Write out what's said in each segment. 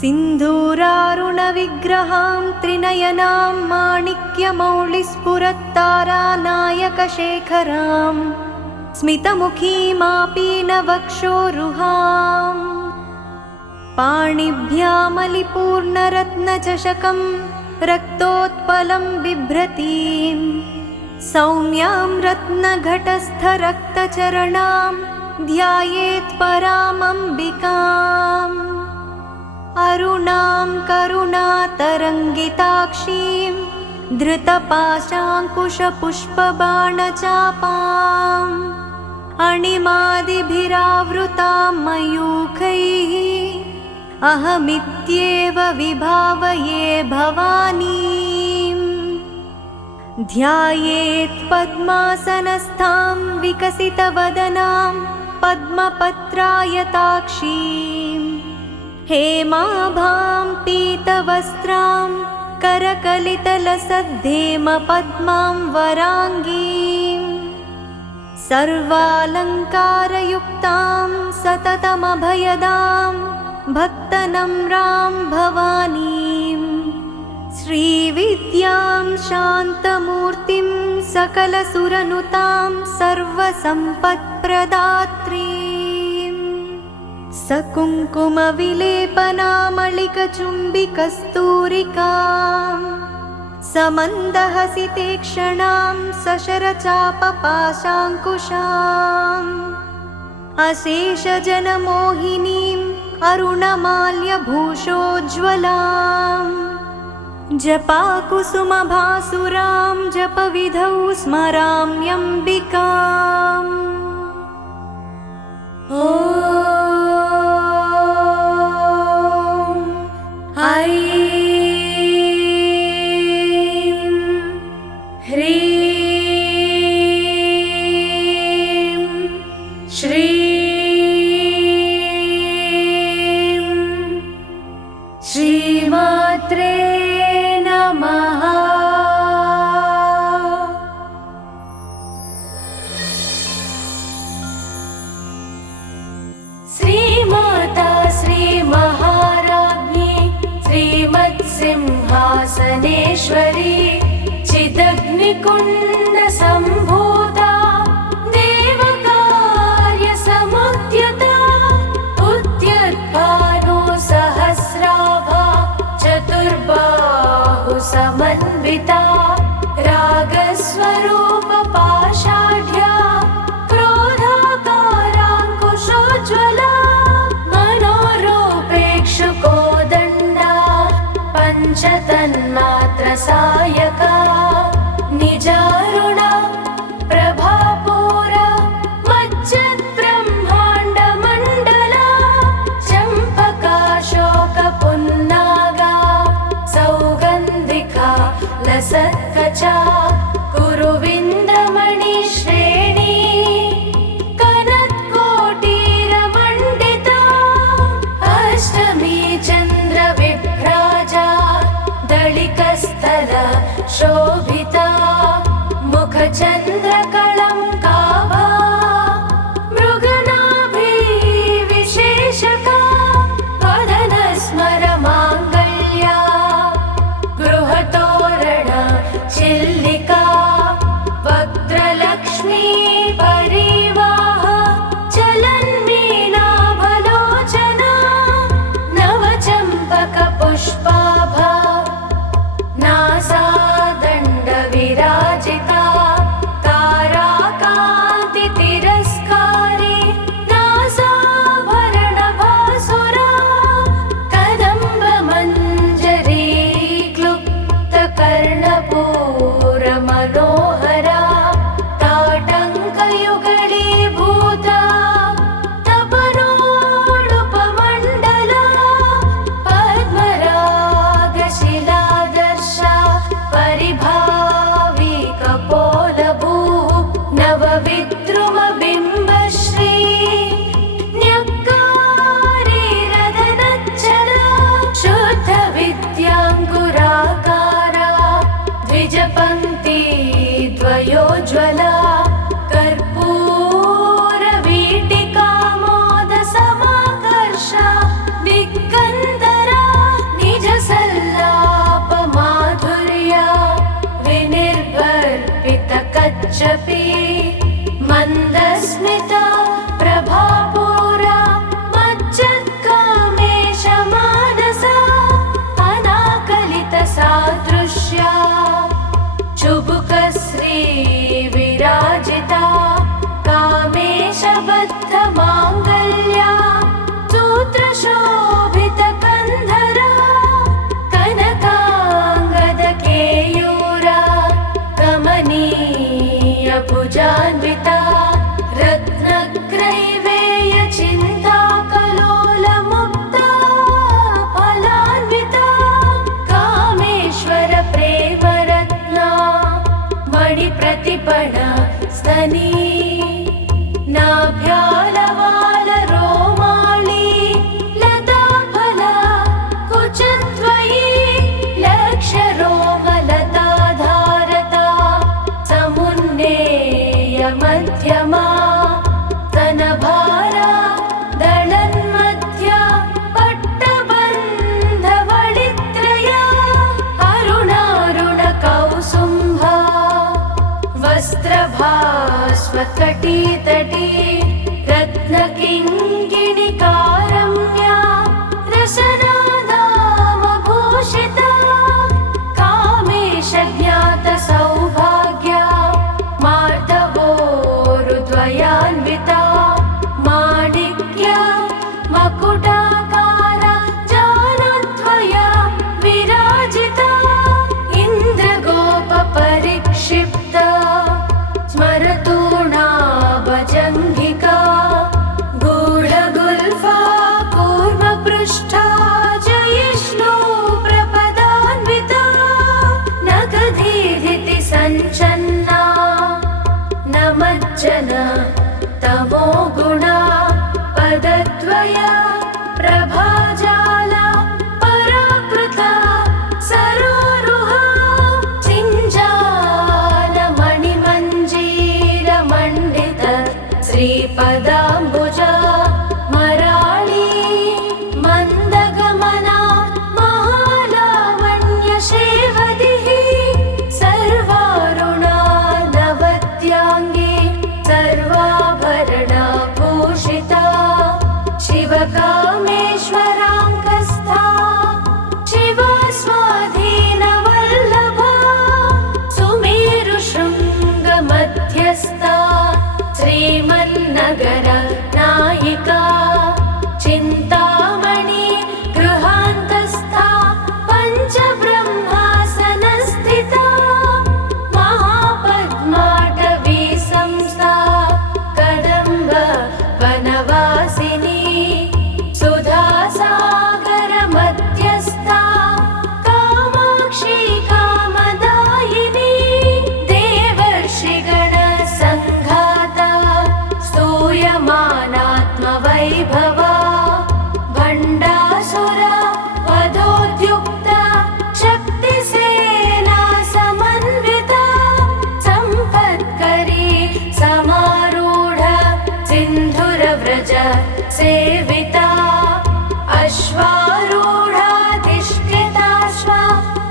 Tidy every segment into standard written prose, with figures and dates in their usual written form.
सिन्धूरारुणविग्रहां त्रिनयनां माणिक्यमौलिस्फुरत्तारानायकशेखरां स्मितमुखीमापीनवक्षोरुहाम् पाणिभ्यामलिपूर्णरत्नचषकं रक्तोत्पलं बिभ्रतीं सौम्यां रत्नघटस्थरक्तचरणां ध्यायेत् परामम्बिकाम् अरुणां करुणातरङ्गिताक्षीं धृतपाशाङ्कुशपुष्पबाणचापाम् अणिमादिभिरावृतां मयूखैः अहमित्येव विभावये भवानीम् ध्यायेत् पद्मासनस्थां विकसितवदनां पद्मपत्रायताक्षीं हेमाभां पीतवस्त्रां करकलितलसद्धेमपद्मां वराङ्गीं सर्वालङ्कारयुक्तां सततमभयदां भक्तनम्रां भवानीं श्रीविद्यां शान्तमूर्तिं सकलसुरनुतां सर्वसम्पत्प्रदात्रीं सकुङ्कुमविलेपनामलिकचुम्बिकस्तूरिकां समन्दहसितेक्षणां सशरचापपाशाङ्कुशाम् अशेषजनमोहिनीम् अरुणमाल्यभूषोज्ज्वलां जपाकुसुमभासुरां जपविधौ स्मराम्यम्बिकाम् ॐ ऐं ह्रीं श्रीं श्रीमात्रे नमः। श्रीमाता श्रीमहाराज्ञी श्रीमत्सिंहासनेश्वरी चिदग्निकुण्डसम्भूता देवकार्यसमुद्यता उद्यद्भानुसहस्राभा चतुर्बाहुसमन्विता रागस्वरूपपाषाढ्या क्रोधाकाराङ्कुशोज्ज्वला मनोरूपेक्षुकोदण्डा पञ्चतन्मात्रसायका निजारुणा प्रभापूरा मज्जद्ब्रह्माण्डमण्डला चम्पकाशोकपुन्नागा सौगन्धिका लसत्कचा कुरुविन्द्रमणिश्रेणी कनत्कोटीरमण्डिता अष्टमी चन्द्रविभ्राजा दलिकस्थला स्वकटीतटी रत्नकिङ्किणिकारम्या रसनादामभूषिता कामेशज्ञातसौभाग्या मार्दवोरुद्वयान्विता माणिक्य मकुटाकार जानद्वया विराजिता इन्द्रगोपपरिक्षिप्ता स्मरतूणाभजङ्घिका गूढगुल्फा कूर्मपृष्ठा जयिष्णु प्रपदान्विता नगधीधिति सञ्चन्ना नमज्जन तमोगुणा पदद्वया प्रभाजाला पराकृता सरोरुहा चिञ्जानमणिमञ्जीरमण्डित श्रीपदाम्बुजा मराळी मन्दगमना महालावण्यशेवदिः सर्वारुणा नवद्याङ्गी सर्वाभरणभूषिता शिवकामेश्वराङ्कस्था शिवा स्वाधीनवल्लभा सुमेरुशृङ्गमध्यस्था श्रीमन्नगर नायिका चिन्तामणि गृहान्तस्था पञ्चब्रह्मासनस्थिता महापद्माटवी संस्था कदम्ब वनवासिनी सुधासागर मध्यस्था कामाक्षी कामदायिनी देवर्षिगण संघाता स्तूयमानात्मवैभवा भण्डासुर वधोद्युक्ता शक्तिसेना समन्विता सम्पत्करी समारूढ सिन्धुरव्रज सेविता अश्वारूढाधिष्ठिताश्वा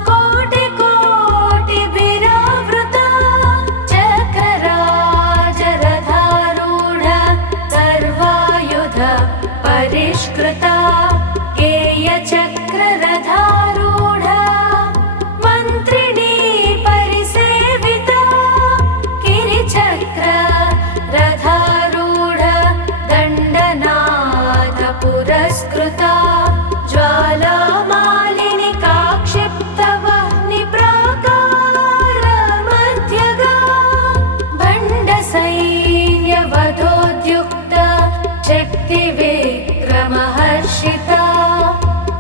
कोटिकोटिभिरावृता चक्रराजरथारूढ सर्वायुध परिष्कृता केयचक्ररथारूढ मन्त्रिणी परिसेविता गिरिचक्र रथारूढ दण्डनाथ पुरस्कृता ज्वालामालिनि काक्षिप्तवह्निप्राकार मध्यगा भण्डसैन्यवधोद्युक्ता शक्तिविक्रमहर्षिता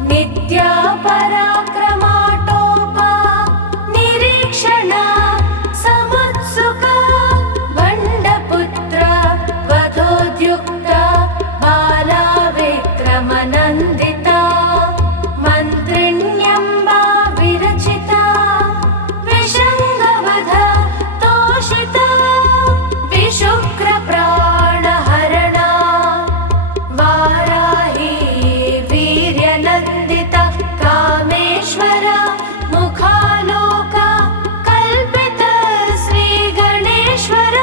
नित्या पराक्रमाटोपा निरीक्षणा समुत्सुका भण्डपुत्र वधोद्युक्ता बाला विक्रमनन्दिता मन्त्रिण्यम्बा विरचिता विशङ्गवध तोषिता विशुक्रप्राणहरणा वाराही वीर्यनन्दिता कामेश्वर मुखालोका कल्पित श्रीगणेश्वर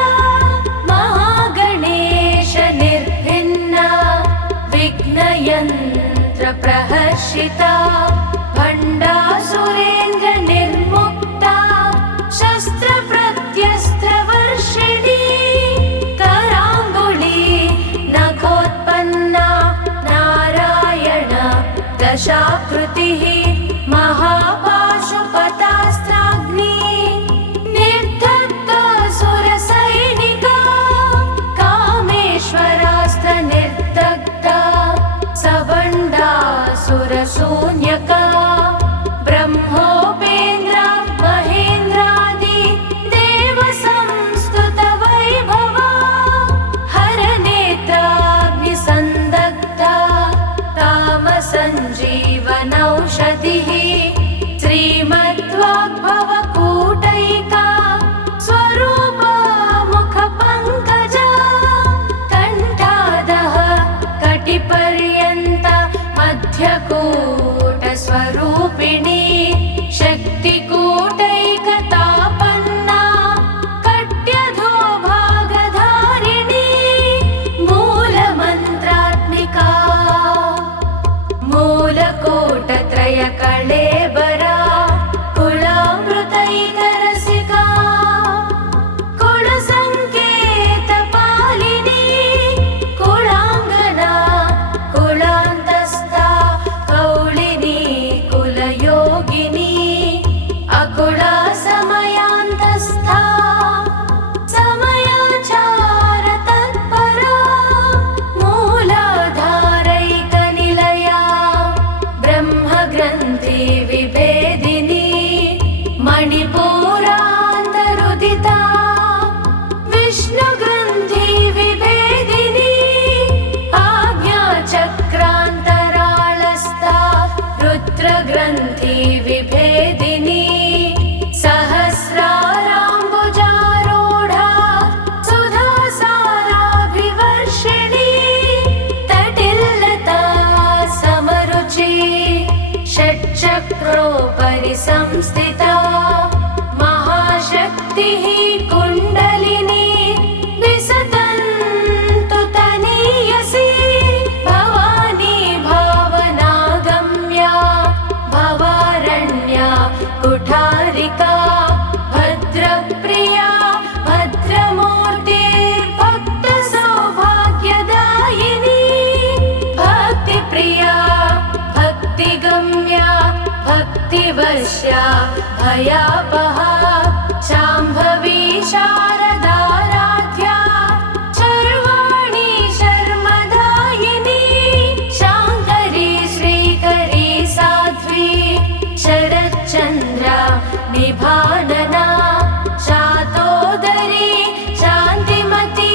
महागणेश निर्भिन्ना विघ्नयन्त्र प्रहर्षिता भण्डासुरेन्द्र निर्मुक्ता शस्त्रप्रत्यस्त्रवर्षिणी कराङ्गुली नखोत्पन्ना नारायण दशाकृतिः महापाशुपतास्त्राग्नि निर्दग्धासुरसैनिका कामेश्वरास्त्र निर्दग्धा सवण्डासुरशून्यका ब्रह्मोपेन्द्र महेन्द्रादि देवसंस्तुतवैभवा हरनेत्राग्निसन्दग्धा कामसञ्जीवनौषधिः श्रीमद्वाग्भवकूटैका स्वरूपा मुखपङ्कजा कण्ठादः कटिपर्यन्त मध्यकूट शिखरोपरि संस्थिता महाशक्तिः कुण्डलिनी विसतन्तु तनीयसी भवानी भावनागम्या भवारण्या कुठारिका भद्रप्रिया भद्रमूर्तिर्भक्तसौभाग्यदायिनी भक्तिप्रिया भक्तिगम्या भक्तिवश्या भयापहा शाम्भवी शारदाराध्या सर्वाणि शर्मदायिनी शाङ्करी श्रीकरी साध्वी शरच्चन्द्रा निभानना शातोदरी शान्तिमती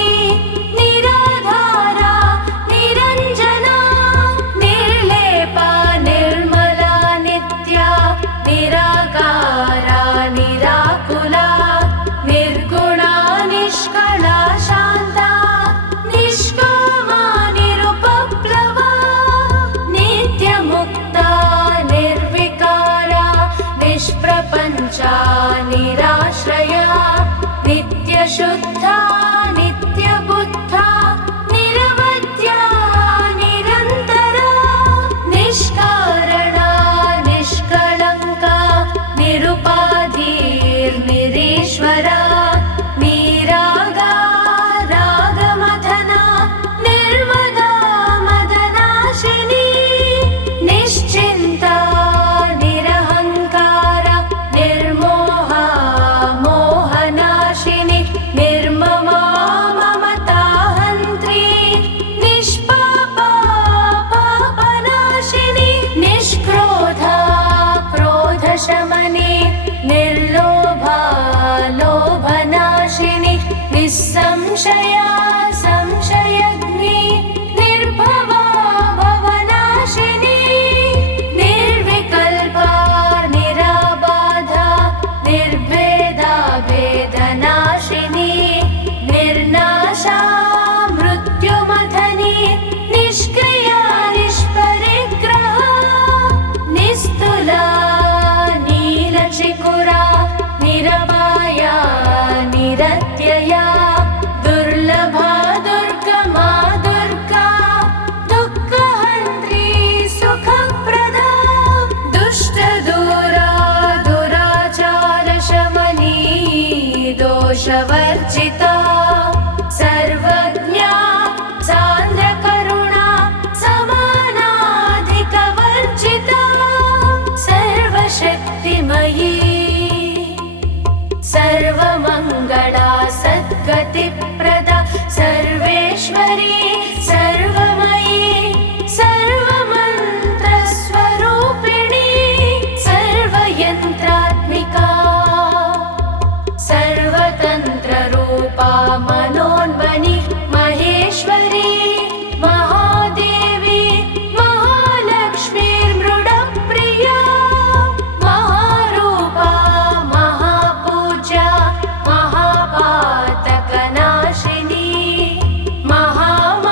निराधारा निरञ्जना निर्लेपा निर्मला नित्या निराकारा निराकुला निर्गुणा निष्कला शान्ता निष्कामा निरुपप्लवा नित्यमुक्ता निर्विकारा निष्प्रपञ्चा निराश्रया नित्यशुद्धा नित्यबुद्धा निरवद्या निरन्तरा निष्कारणा निष्कळङ्का निरुपाधिर्निरीश्वरा निरागा रागमथना निर्मदा मदनाशिनी निश्चिन्ता निरहङ्कारा निर्मोहा मोहनाशिनी निर्ममा ममताहन्त्री निष्पापा पापनाशिनी निष्क्रोधा क्रोधशमनी निर्लोभा लोभनाशिनी निस्संशया संशयग्नि निर्भवा भवनाशिनी निर्विकल्पा निराबाधा निर्भेदा भेदनाशिनी निर्नाशा मृत्युमथनी निष्क्रिया निष्परिग्रहा निस्तुला नीलचिकुरा निरपाया निरत्यया दुर्लभा दुर्गमा दुर्गा दुःखहन्त्री सुखप्रदा दुष्टदूरा दुराचारशमनी दोषवर्जिता सर्वज्ञा सान्द्रकरुणा समानाधिकवर्जिता सर्वशक्तिमयी सर्वमङ्गला सद्गतिप्रदा सर्वेश्वरी सर्वमयी सर्वमन्त्रस्वरूपिणी सर्वयन्त्रात्मिका सर्वतन्त्ररूपा मनोन्मनी महेश्वरी महादेवी महालक्ष्मीर्मृडप्रिया महारूपा महापूज्या महापातकनाशिनी महामाया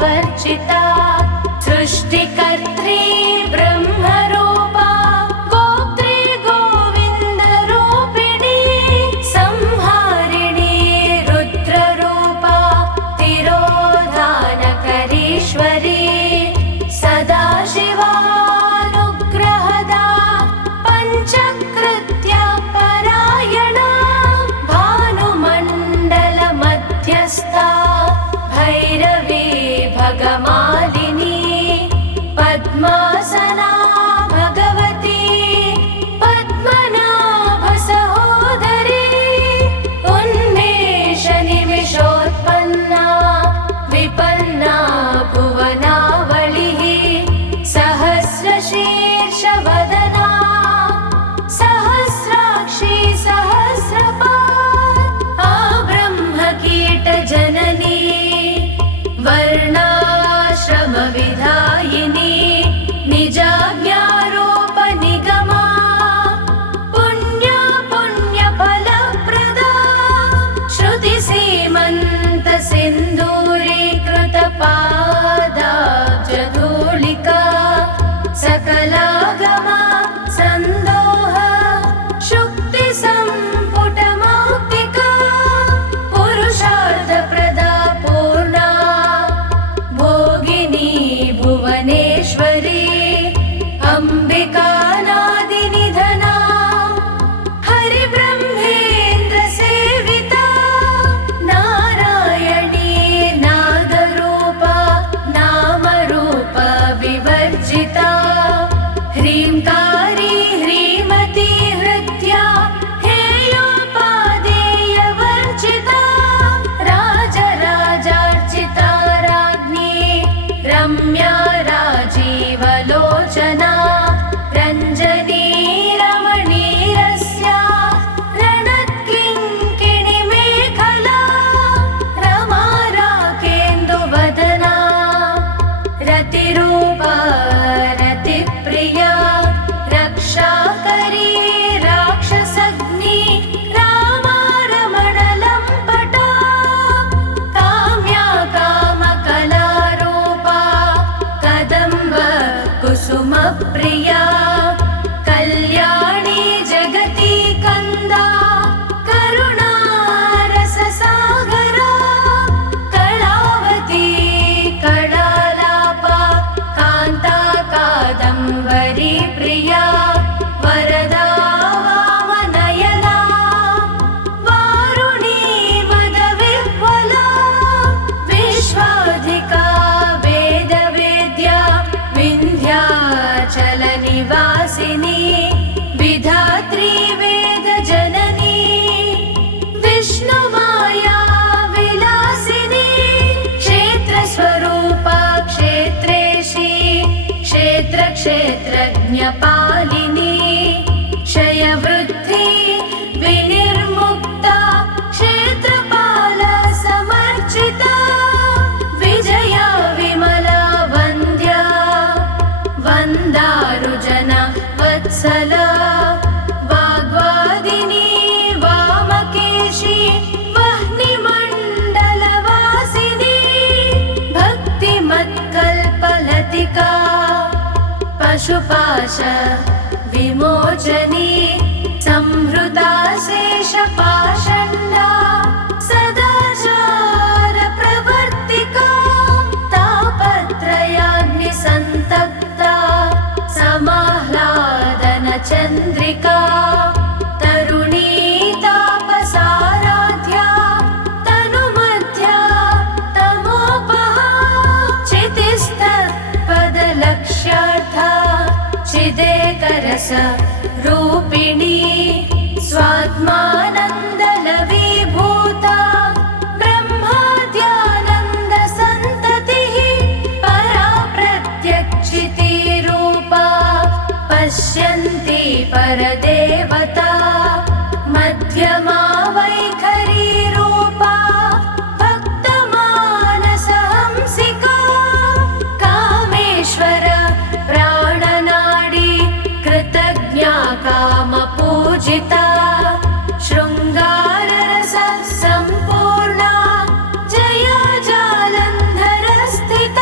विवर्जिता सृष्टिकर्त्री ब्रह्मरूपा गोप्त्री गोविन्दरूपिणी संहारिणी रुद्ररूपा तिरोधानकरीश्वरी सदाशिवानुग्रहदा पञ्चकृत्या परायणा भानुमण्डलमध्यस्था भैरवी भगमालिनी पद्मासना भगवती पद्मनाभसहोदरी उन्मेषनिमिषोत्पन्ना विपन्ना भुवनावलिः सहस्रशीर्षवदना सहस्राक्षी सहस्रपात् आब्रह्मकीटजननी वर्णाश्रमविधायिनी निजाज्ञारूपनिगमा पुण्या पुण्यफलप्रदा श्रुतिसीमन्तसिन्दूरीकृतपादाब्जधूलिका सकलागमा सन्दोह शुक्तिसम्पुटमौक्तिका पुरुषार्थप्रदा पूर्णा भोगिनी भुवनेश्वरी अम्बिकानादिनिधना हरिब्रह्मेन्द्रसेविता नारायणी नादरूपा नामरूप विवर्जिता ह्रीङ्कारी ह्रीमती हृद्या हेयोपादेयवर्जिता राजराजार्चिता राज्ञी रम्या राजीवलोचना रञ्जनी रमणीरस्या रणत्किङ्किणिमेखला रमा राकेन्दुवदना रतिरूपा रतिप्रिया रक्षाकरी राक्षसग्नि रामा रमणलम्पटा काम्या कामकलारूपा कदम्ब कुसुमप्रिया कल्याणी जगती कन्दा करुणारससागरा कलावती कडालापा कान्ता कादम्बरी प्रिया वरदा वामनयना वारुणी मदविह्वला विश्वाधिका वेदवेद्या विन्ध्याचलनिवासिनी विधात्री वेदजननी विष्णुमाया विलासिनी क्षेत्रस्वरूपा क्षेत्रेशी क्षेत्रक्षेत्रज्ञपालिनी क्षयवृद्धि विनिर्मुक्ता क्षेत्रपाला समर्चिता विजया विमला वन्द्या वन्दारुजना वत्सला वाग्वादिनी वामकेशी वह्निमण्डलवासिनी भक्तिमत्कल्पलतिका पशुपाश विमोचनी संहृता शेषपाषण्डा सदाचार प्रवर्तिका तापत्रयाग्निसन्तप्ता समाह्लादन चन्द्रिका तरुणी तापसाराध्या तनुमध्या तमोपहा चितिस्तत्पदलक्ष्यार्था चिदेकरस रूपिणी स्वात्मानन्दलवीभूता ब्रह्माद्यानन्दसन्ततिः परा प्रत्यक्षितिरूपा पश्यन्ति परदेवता मध्यमा वैखरी रूपा भक्तमानसहंसिका कामेश्वर प्राणनाडी कृतज्ञा कामपूजिता शृङ्गाररस सम्पूर्णा जया जालन्धरस्थिता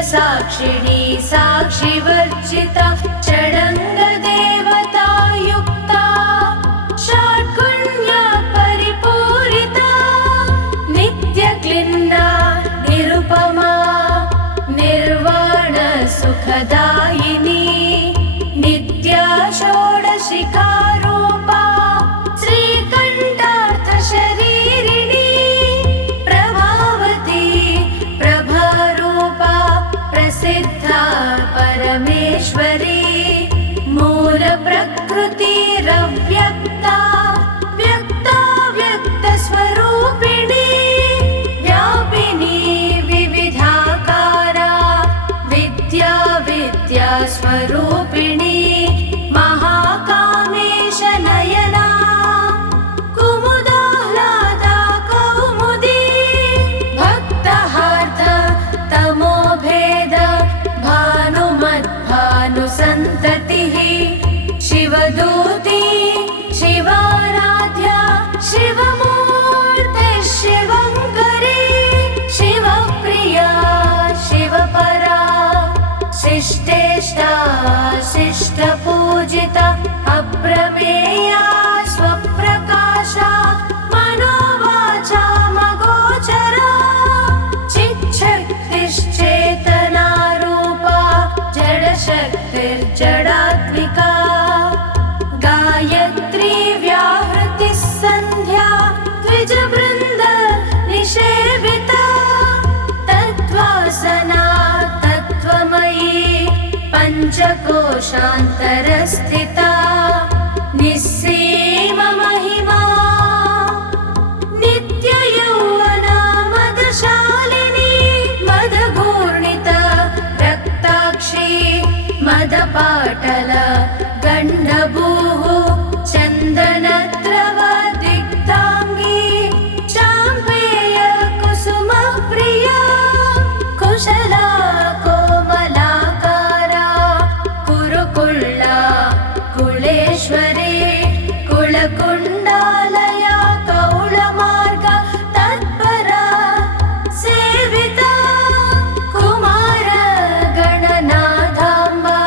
विश्वसाक्षिणी साक्षिवर्जिता षडङ्गदेवतायुक्ता षड्गुण्या परिपूरिता नित्यक्लिन्ना निरुपमा निर्वाण सुखदायिनी नित्या षोडशिखारूपा श्रीकण्ठार्थशरीरिणी प्रभावती प्रभारूपा प्रसिद्धा परमेश्वरी मूलप्रकृतिरव्यक्ता व्यक्ता व्यक्तस्वरूपिणी व्यापिनी विविधाकारा विद्या विद्यास्वरूपिणी महाकामेश नयना कुमुदाह्लादा कौमुदी भक्तहार्द तमोभेद भानुमद्भानुसन्ततिः शिवदूती शिवाराध्या शिवमूर्ते शिवङ्करी शिवप्रिया शिवपरा शिष्टेष्टा शिष्टपूजिता अप्रमेया स्वप्रकाशा मनोवाचा मगोचरा चिच्छक्तिश्चेतनारूपा जडशक्तिर्जडात्मिका गायत्री व्याहृतिः सन्ध्या द्विजवृन्द निषेविता तद्वासना तत्त्वमयी पञ्चकोशान्तरस्थिता निस्सीममहिमा नित्ययौवना मदशालिनी मदघूर्णिता रक्ताक्षी मदपाटल गण्डभूः चन्दनद्रवदिग्धाङ्गी चाम्पेय कुसुमप्रिया कुशला कोमलाकारा कुरुकुल्ला कुलेश्वरी कुलकुण्डालया कौलमार्ग तत्परा सेविता कुमार गणनाथाम्बा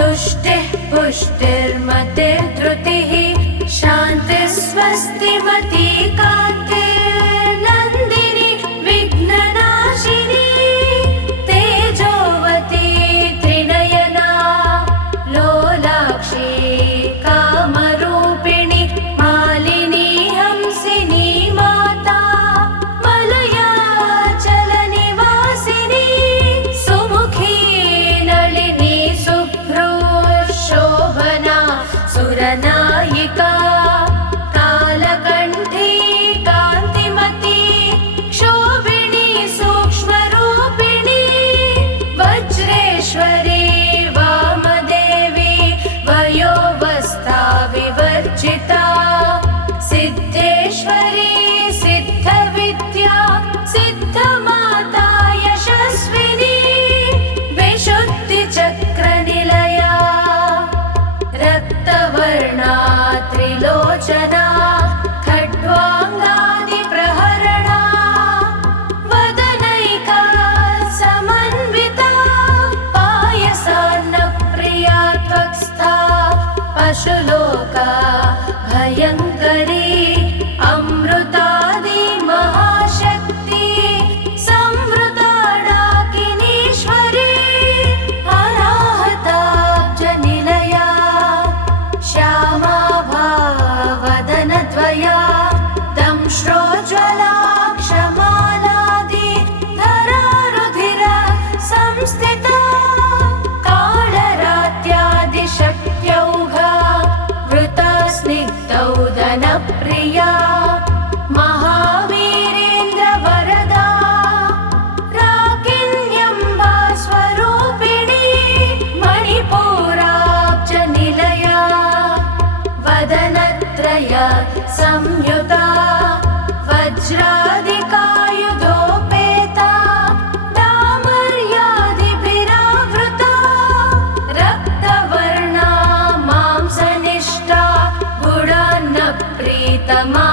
तुष्टिः पुष्टिर्मतिर्धृतिः शान्तिः स्वस्तिमती कान्तिर्नन्दिनी विघ्ननाशिनी तेजोवती त्रिनयना लोलाक्षी कामरूपिणी मालिनी हंसिनी माता मलयाचलनिवासिनी सुमुखी नलिनी शुभ्रू शोभना सुरनायिका कालकण्ठी कान्तिमती क्षोभिणी सूक्ष्मरूपिणी वज्रेश्वरी वामदेवी वयोवस्था विवर्जिता सिद्धेश्वरी सिद्धविद्या सिद्धमाता यशस्विनी विशुद्धिचक्रनिलया रक्तवर्णा त्रिलोचना खड्वाङ्गादिप्रहरणा वदनैका समन्विता पायसान्नप्रिया त्वक्स्था पशुलोका भयङ्करी अमृतादि महाशक्ति संवृता डाकिनीश्वरी अनाहताब्जनिलया श्यामा भावदनद्वया दंश्रोज्ज्वला क्षमालादि धरारुधिर संस्थिता कालरात्यादिशक्त्यौघा वृता स्निग्धौदनप्रिया महावीरेन्द्रवरदा राकिन्यम्बा स्वरूपिणी मणिपुराब्जनिलया वदनत्रय संयुता वज्रादिकायुधोपेता डामर्यादिभिरावृता रक्तवर्णा मांसनिष्ठा गुणान्नप्रीतमा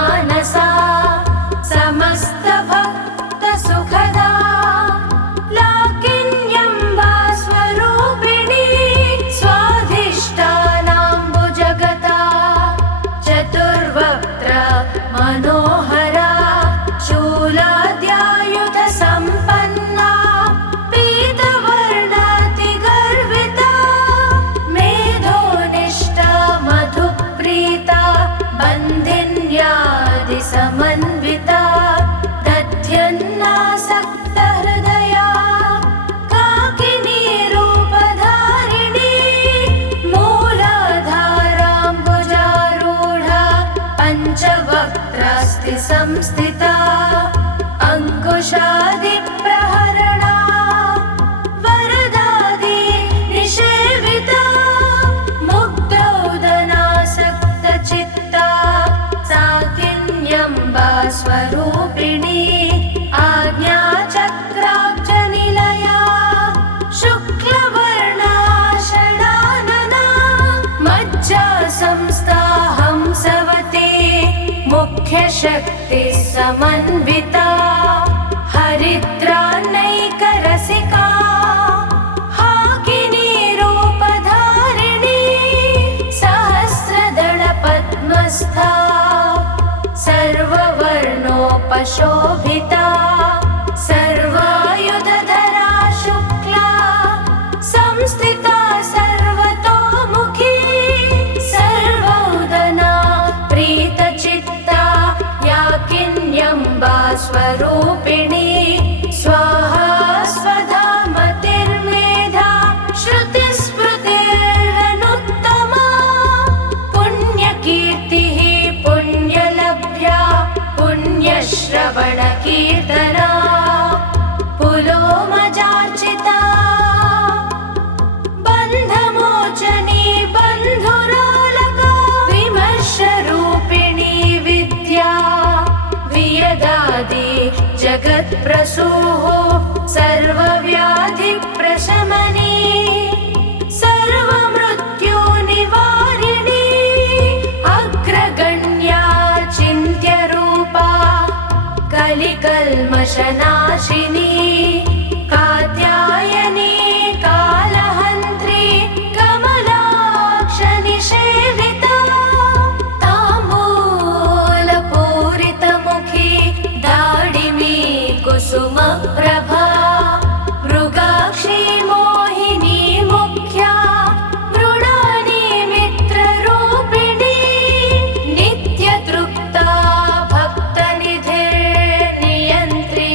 स्वस्ति संस्थिता अंकुशादिप्रहरणा वरदादि निषेविता मुग्धोदनासक्तचित्ता साकिन्यम्बा स्वरूपिणी आज्ञाचक्राब्जनिलया शुक्लवर्णा षडानना मज्जा संस्था हंसवती मुख्यशक्ति समन्विता हरिद्रानैकरसिका हाकिनी रूपधारिणी सहस्रदलपद्मस्था सर्ववर्णोपशोभिता सर्वायुधधरा शुक्ला संस्थिता सर्वतोमुखी सर्वोदना प्रीतचित्ता याकिन्यम्बा स्वरूपिणी स्वाहा स्वधा मतिर्मेधा श्रुतिस्मृतिरनुत्तमा पुण्यकीर्तिः पुण्यलभ्या पुण्यश्रवणकीर्तना पुलोमजार्चिता बन्धमोचनी बन्धुरालका विमर्शरूपिणी विद्या वियदादि जगत्प्रसूः सर्वव्याधिप्रशमनी सर्वमृत्युनिवारिणी अग्रगण्या चिन्त्यरूपा कलिकल्मषनाशिनी कात्यायनी कालहन्त्री कमलाक्षनिषेविता ताम्बूलपूरितमुखी दाडिमी कुसुमप्रभा मृगाक्षी मोहिनी मुख्या मृडानी मित्ररूपिणी नित्यतृप्ता भक्तनिधिर्नियन्त्री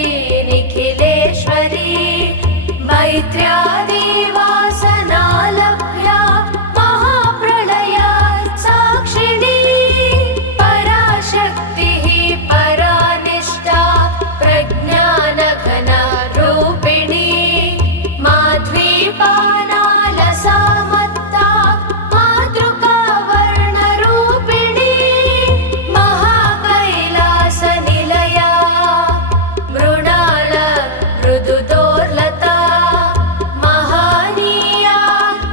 निखिलेश्वरी मैत्र्यादिवासनालभ्या महाप्रलया साक्षिणी पराशक्तिः परानिष्ठा प्रज्ञानघना रूपिणी माध्वीपानालसामत्ता मातृकावर्णरूपिणी महाकैलासनिलया मृणाल मृदुदोर्लता महानीया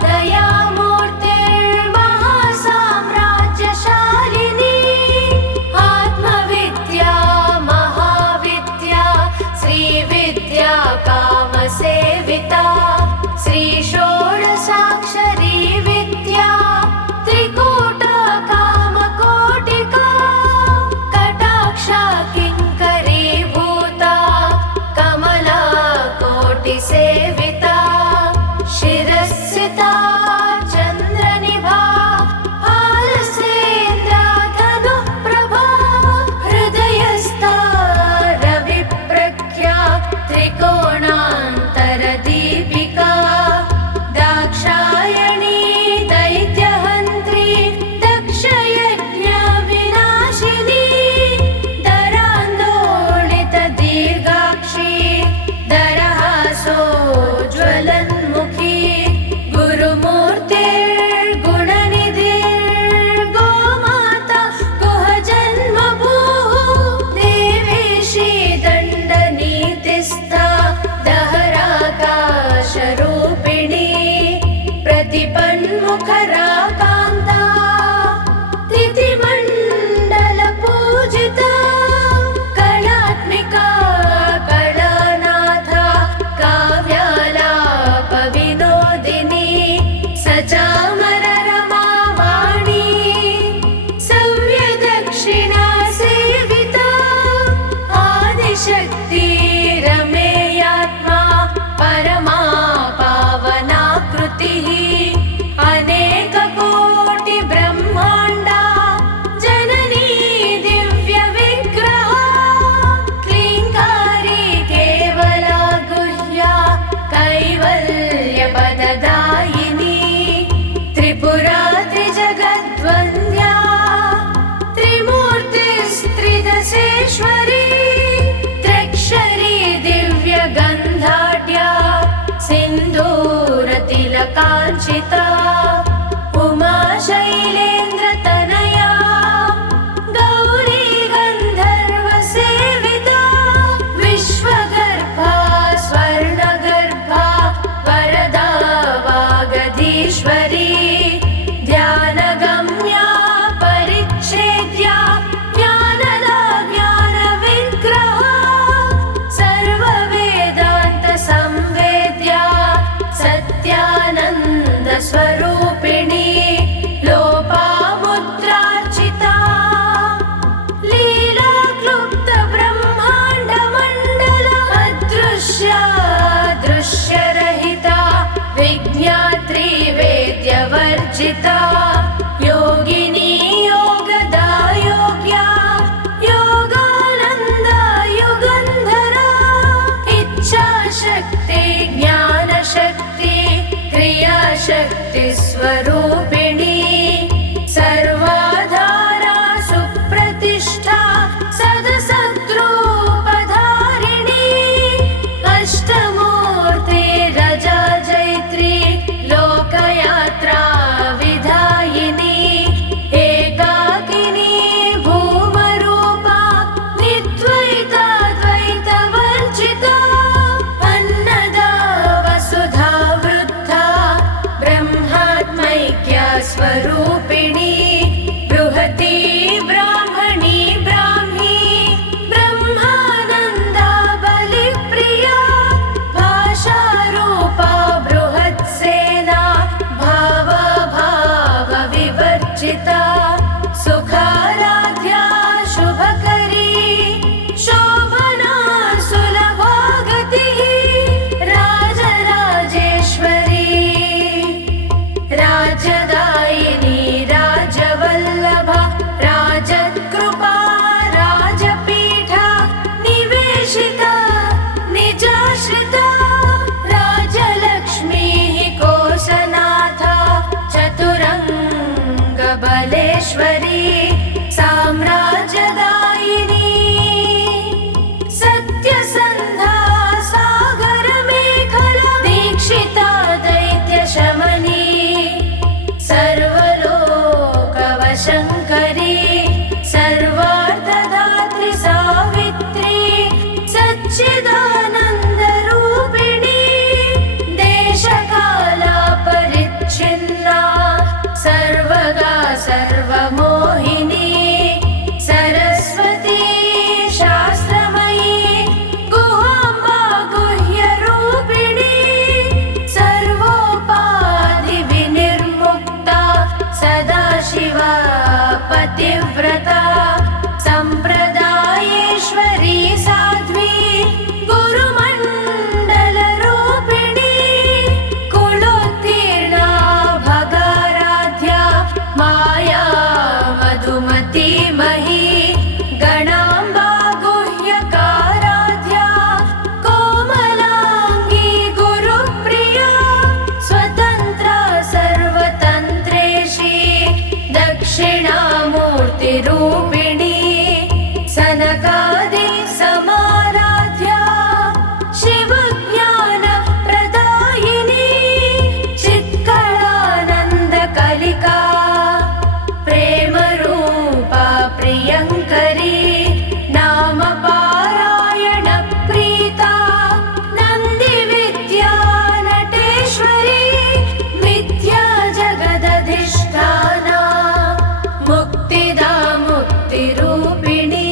दयामूर्तिर्महासाम्राज्यशालिनी आत्मविद्या महाविद्या श्रीविद्या कामसेविता श्रीषोडशाक्षरी विद्या त्रिकूटकामकोटिका कटाक्षा किङ्करीभूता कमला कोटिसेविता शिरस्सिता चन्द्रनिभा हालसेन्द्राधनुप्रभा हृदयस्था रविप्रख्या त्रिकोणान्तरदीपिका काञ्चिता उमा शैलेन्द्रतनया गौरी गन्धर्वसेविता विश्वगर्भा स्वर्णगर्भा वरदा वागधीश्वरी ध्यानगम्या परिच्छेद्या ज्ञानदा ज्ञानविग्रहा सर्ववेदान्तसंवेद्या सत्यानन्दस्वरूपिणी लोपामुद्रार्चिता लीलाक्लुप्तब्रह्माण्डमण्डल अदृश्या दृश्यरहिता विज्ञात्री वेद्यवर्जिता योगिनी योगदा योग्या योगानन्दा युगन्धरा इच्छाशक्ति ज्ञानशक्ति क्रियाशक्ति स्वरूपिणी सर्वाधारा सुप्रतिष्ठा सदसद्रूपधारिणी अष्टमूर्ति रजा जैत्री लोकयात्रा विधायिनी एकाकिनी भूमरूपा निद्वैता द्वैतवर्जिता अन्नदा वसुधा वृद्धा ब्रह्मात्मैक्या स्वरूपिणी बृहती ब्राह्मणी ब्राह्मी ब्रह्मानन्दा बलिप्रिया भाषारूपा बृहत्सेना भावविवर्जिता सुखाराध्या शुभकरी शोभना सुलभा गतिः राजराजेश्वरी राजदायिनी राजवल्लभा राजकृपा राजपीठा निवेशिता निजाश्रिता राजलक्ष्मीः कोशनाथा चतुरङ्गबलेश्वरी साम्राज्यदायिनी सत्यसन्धा सागरमेखला दीक्षिता दैत्यशमनी सर्वलोकवशङ्करी सर्वार्थदात्री सावित्री सच्चिदानन्दरूपिणी देशकाला परिच्छिन्ना सर्वगा सर्वमोहिनी सरस्वती शास्त्रमयी गुहाम्बा गुह्यरूपिणी सर्वोपाधिविनिर्मुक्ता सदाशिवा पतिव्रता सम्प्रदायेश्वरी साध्वी गुरुमण्डलरूपिणी कुलोत्तीर्णा भगाराध्या माया मधुमती मही गणाम्बा गुह्यकाराध्या कोमलाङ्गी गुरुप्रिया स्वतन्त्रा सर्वतन्त्रेशी दक्षिणामूर्तिरूपिणी सनकादि समाराध्या शिवज्ञानप्रदायिनी चित्कलानन्दकलिका प्रेमरूपा प्रियङ्करी नामपारायणप्रीता नन्दिविद्या नटेश्वरी विद्या जगदधिष्ठाना मुक्तिदा मुक्तिरूपिणी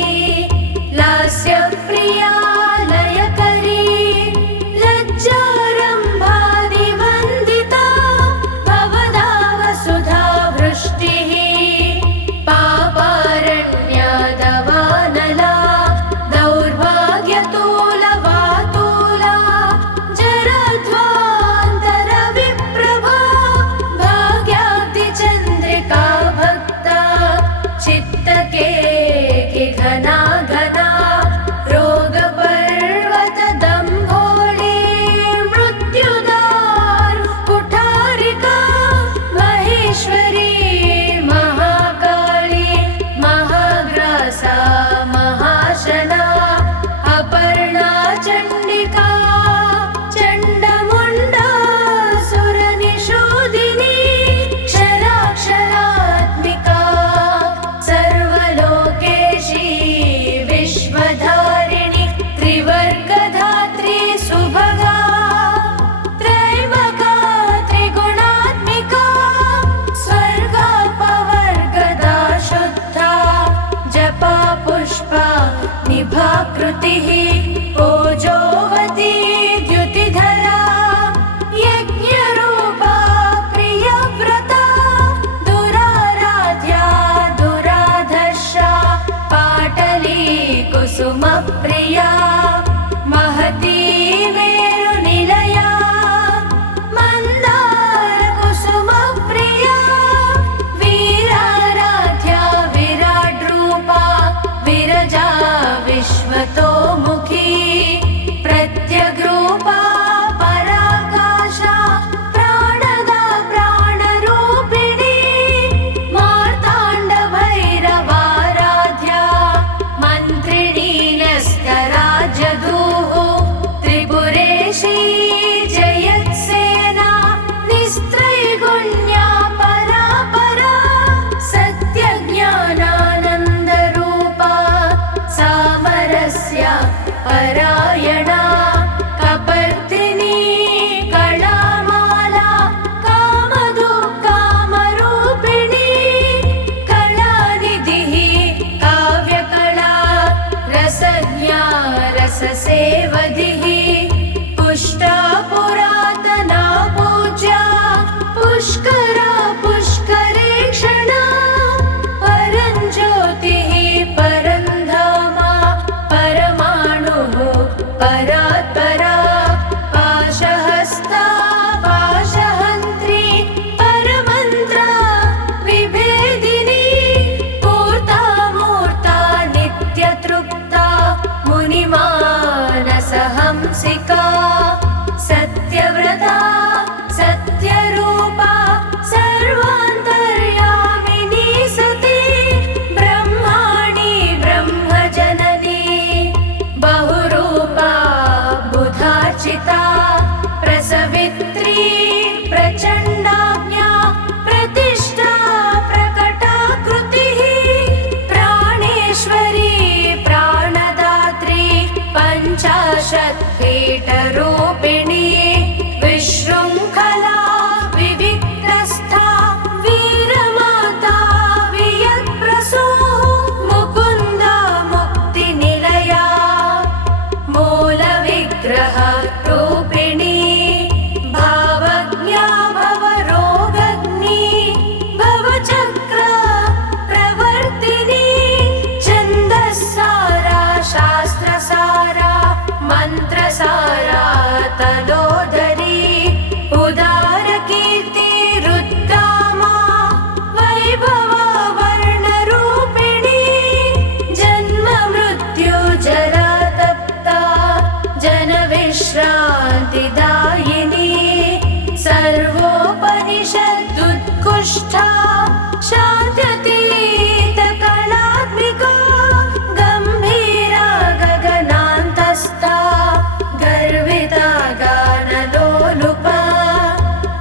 निभाकृतिः ओजोवती द्युतिधरा यज्ञरूपा प्रियव्रता दुराराध्या दुराधर्षा पाटली कुसुमप्रिया महती मेरुनिलया मन्दारकुसुमप्रिया वीराराध्या विराड्रूपा विरजा विश्वतोमुखी प्रत्यग्रूपा पराकाशा प्राणदा प्राणरूपिणी मार्ताण्डभैरवाराध्या मन्त्रिणी न्यस्तराजदूः त्रिपुरेशी जयत्सेना निस्त्रैगुण्या परापरा सत्यज्ञानानन्दरूपा सामरस्या परायणा कपर्दिनी कलामाला कामधु कामरूपिणी कलानिधिः काव्यकला रसज्ञा रससेवधिः पुष्टा पुरातना पूज्या पुष्करा पुष्करेक्षणा परञ्ज्योतिः परन्धामा परमाणुः परात्परा पाशहस्ता पाशहन्त्री परमन्त्रा विभेदिनी पूर्ता मूर्ता नित्यतृप्ता मुनिमानसहंसिका सत्यव्रता सत्यरूपा सर्वान्तर्यामिनी सती ब्रह्माणि ब्रह्मजननी बहुरूपा बुधार्चिता प्रसवित्री प्रचण्डाज्ञा प्रतिष्ठा प्रकटाकृतिः प्राणेश्वरी प्राणदात्री पञ्चाशत्पीठरूपिणी विशृङ्खला विविक्तस्था वीरमाता वियत्प्रसू मुकुन्दा मुक्तिनिलया मूलविग्रह रूपिणी भावज्ञा भवरोगग्नि भवचक्र प्रवर्तिनी छन्दस्सारा शास्त्रसारा मन्त्रसारा तलोदरी उदारकीर्ति रुद्दामा वैभवा वर्णरूपिणी जन्म मृत्यु जरा तप्ता जनविश्रान्तिदायिनी सर्वोपनिषदुत्कृष्टा शान्त्यतीतकलात्मिका गम्भीरा गगनान्तस्था गर्विता गानलोलुपा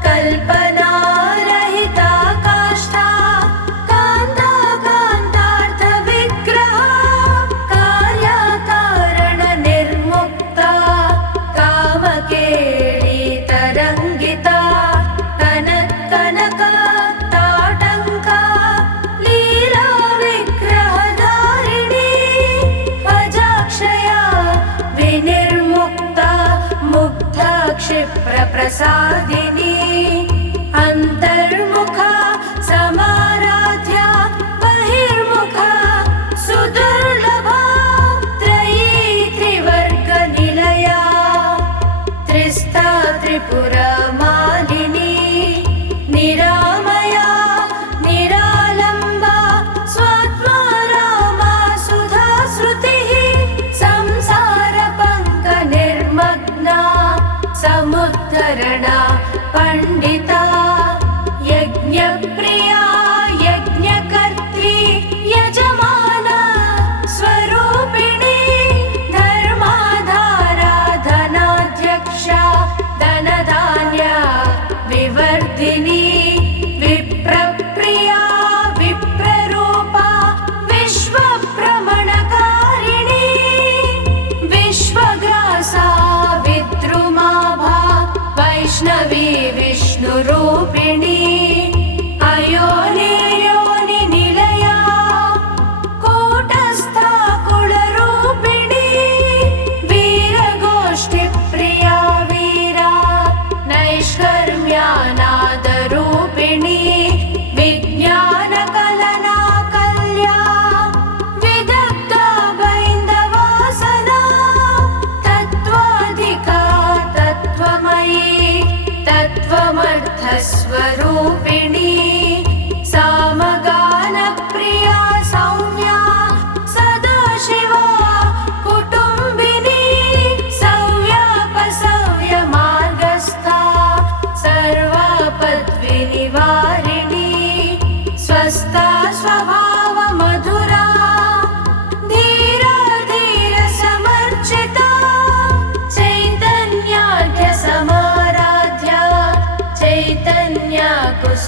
कल्पनारहिता काष्ठा कान्ता कान्तार्थविग्रहा कार्याकारणनिर्मुक्ता कामकेळीतरङ्गिता कनक ताटङ्का लीलाविग्रहधारिणी अजाक्षया विनिर्मुक्ता मुग्धा क्षिप्रप्रसादिनी अन्तर्मुखा समाराध्या बहिर्मुखा सुदुर्लभा त्रयी त्रिवर्गनिलया त्रिस्ता त्रिपुरमालिनी निरामया निरालम्बा स्वात्मा रामा सुधा श्रुतिः संसारपङ्कनिर्मग्ना समुद्धरणा पण्डिता यज्ञप्रिया यज्ञकर्त्री यजमाना स्वरूपिणी धर्माधारा धनाध्यक्षा धनधान्या विवर्धिनी विप्रप्रिया विप्ररूपा विश्वभ्रमणकारिणी विश्वग्रासा विद्रुमाभा वैष्णवी विष्णुरूपिणी अयोनियोनिनिलया कूटस्था कुलरूपिणी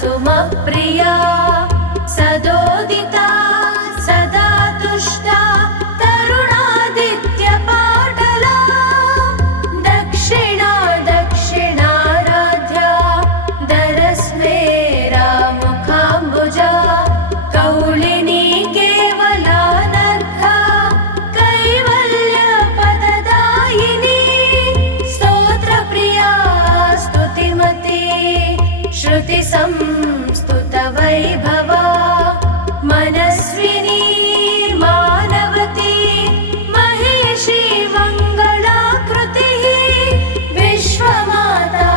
कुसुमप्रिया सदोदिता सदा तुष्टा तरुणादित्यपाटला दक्षिणा दक्षिणाराध्या दरस्मेरा मुखाम्बुजा कौलिनी केवलानर्घा कैवल्यपददायिनी स्तोत्रप्रिया स्तुतिमती श्रुतिसंस्तुतवैभवा मनस्विनी मानवती महेशी मङ्गलाकृतिः विश्वमाता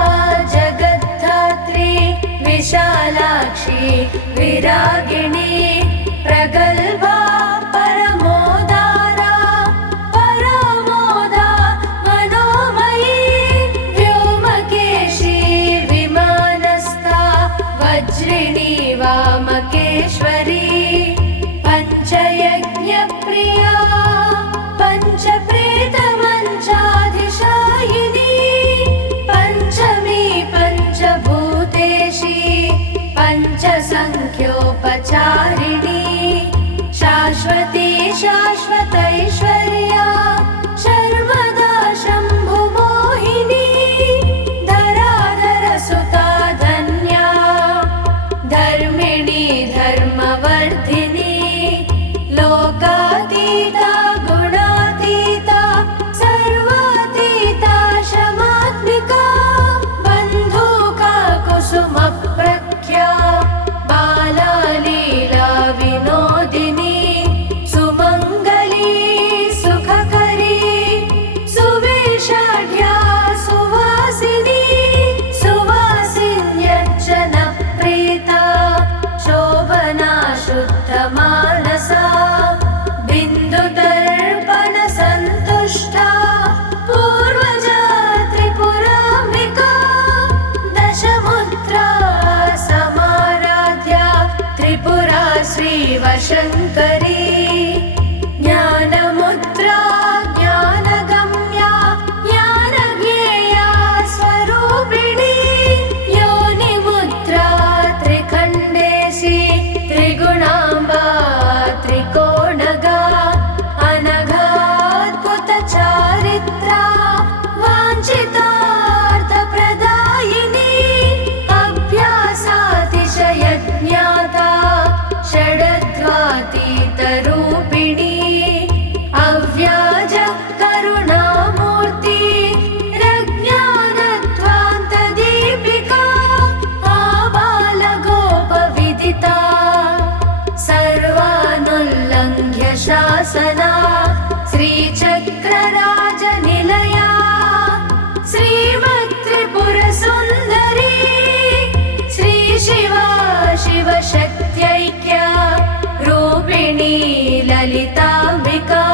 जगद्धात्री विशालाक्षी विरागिणी प्रगल्भा परमोदारा परामोदा मनोमयी व्योमकेशी विमानस्था वज्रिणी वामकेश्वरी पञ्चयज्ञप्रिया पञ्चप्रेतमञ्चाधिशायिनी पञ्चमी पञ्चभूतेशी पञ्चसङ्ख्योपचारिणी शाश्वती शाश्वतैश्वर्या शर्मदा शम्भुमोहिनी धराधरसुता धन्या धर्मिणी धर्मवर्धिनी लोकातीता गुणातीता सर्वातीता शमात्मिका बन्धुका कुसुमप्रख्या बालालीला विनोदिनी सुमङ्गली सुखकरी सुवेशाढ्या सुवासिनी सुवासिन्यर्चनप्रीता शोभना शुद्धमानसा बिन्दुदर्पणसन्तुष्टा पूर्वजा त्रिपुराम्बिका दशमुद्रा समाराध्या त्रिपुरा श्रीवशङ्करी ज्ञानमुद्रा ज्ञानगम्या ज्ञानज्ञेया स्वरूपिणी योनिमुद्रा त्रिखण्डेशी त्रिगुणाम्बा त्रिकोणगा अनघाद्भुतचारित्रा वाञ्छितार्थप्रदायिनी अभ्यासातिशयज्ञाता षडध्वातीतरूपिणी अव्याज करुणामूर्ति रज्ञानध्वान्तदीपिका आबालगोपविदिता सर्वानुल्लङ्घ्य शासना श्रीचक्रराजनिलया श्रीमत्त्रिपुरसुन्दरी श्रीशिवा शिवशक्त्यैक्या रूपिणी ललिताम्बिका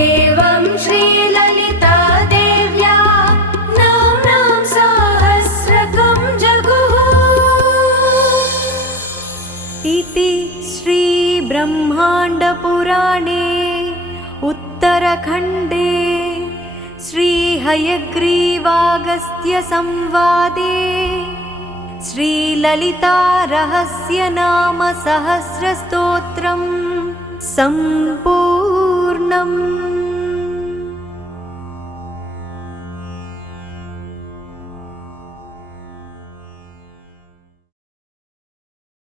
एवं श्रीललिता देव्या नाम्नां सहस्रकं जगुः। इति श्री ब्रह्माण्डपुराणे उत्तरखण्डे श्री हयग्रीवागस्त्य संवादे श्रीललिता रहस्य नाम सहस्रस्तोत्रम् सम्पूर्णम्।